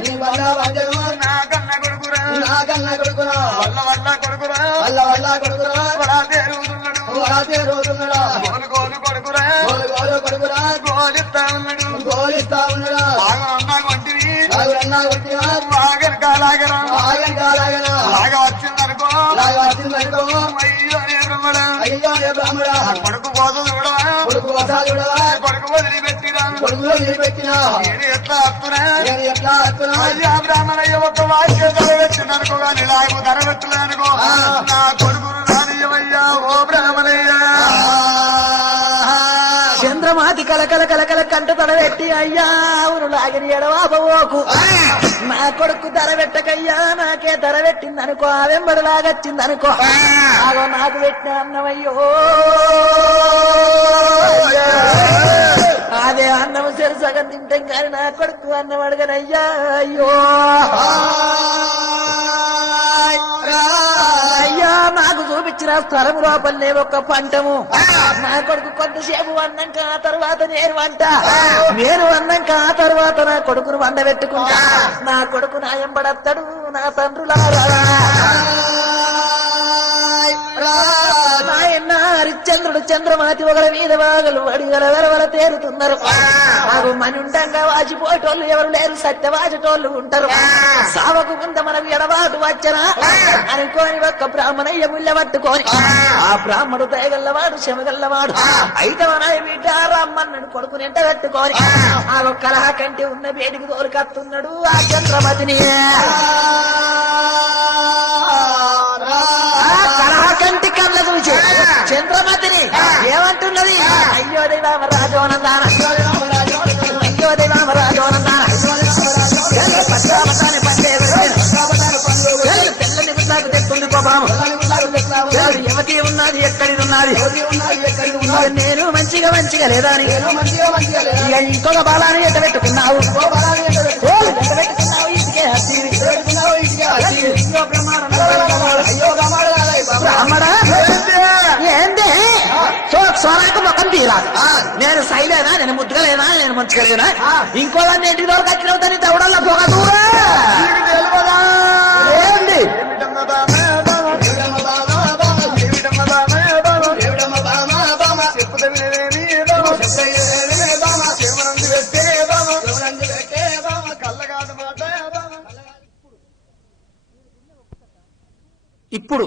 నీ బంధ వాంజను నా కన్న కొడుకురా వల్ల కొడుకురా వడా తేరుతున్నాడు గోలు కొడుకురా గోలిస్తా ఉన్నాడు బాగా అన్నా కొంటివి బాగా కాలాగరా లాగా వచ్చిందనుకో అయ్యో బ్రహ్మడా కొడుకు కోసం చూడవా కొడుకు వదిలిపెట్టినా నేను ఎట్లా వస్తున్నా అయ్యా బ్రాహ్మణయ్య ఒక వాక్యం ధరవెట్టిందనుకో కానీ లాగు ధరవెట్టలేనుకో నా కొడుకును రానియవయ్యా ఓ బ్రాహ్మణయ్య చంద్రమాతి కలకల కంట తడబెట్టి అయ్యా అవును లాగిరి ఎడవాబోకు నా కొడుకు ధర పెట్టకయ్యా నాకే ధర పెట్టిందనుకో ఆ వెంబడి లాగొచ్చిందనుకో అదో నాకు పెట్టిన అన్నమయ్యో అదే అన్నం సరి సగం తింటాం కానీ నా కొడుకు అన్నం అడగనయ్యా అయ్యో అయ్యా నాకు చూపించిన స్థలం లోపలనే ఒక పంటము నా కొడుకు కొంతసేపు అన్నాక ఆ తర్వాత నేను అన్నాక ఆ తర్వాత నా కొడుకును వండబెట్టుకుంటా నా కొడుకు నా ఎంబడత్తడు నా తండ్రులారా నాయన్న హరిశ్చంద్రుడు చంద్రమాతి ఒకల మీద వాగలు వడిగల వెరవల తేరుతున్నారు మాకు మనుండంగా వాచిపోయేటోళ్ళు ఎవరు లేరు సత్యవాచటోళ్ళు ఉంటారు సావకు ముంద మనం ఎడబాటు వచ్చనా అనుకోని ఒక్క బ్రాహ్మణయ్య ముళ్ళ పట్టుకొని ఆ బ్రాహ్మడు దయగల్లవాడు శమగల్లవాడు అయితే మన బిడ్డ రమ్మన్నాడు కొడుకుని ఎంట పెట్టుకొని ఆ కలహ కంటే ఉన్న వేడికి తోలుకత్తున్నాడు ఆ చంద్రమతిని కంటి కళ్ళ చూసి చంద్రమతిని ఏమంటున్నది అయ్యో దైవామ రాజోనందాన అయ్యో దైవామ రాజోనందాన తెల్లని గుడ్లాకు తెస్తుంది కోపం యువతి ఉన్నది ఎక్కడిది ఉన్నది నేను మంచిగా లేదా ఇంకొక బాలాన్ని ఎట్ట పెట్టుకున్నావు ఇంటికే ఏంది సోనాకు ముఖం తీరాలి నేను సైలేనా నేను ముద్దుగలేనా నేను మంచిగలేనా ఇంకో దాన్ని ఇంటికి దొరకు వచ్చిన దవడల్లో పొగ దూరా ఏంది ఇప్పుడు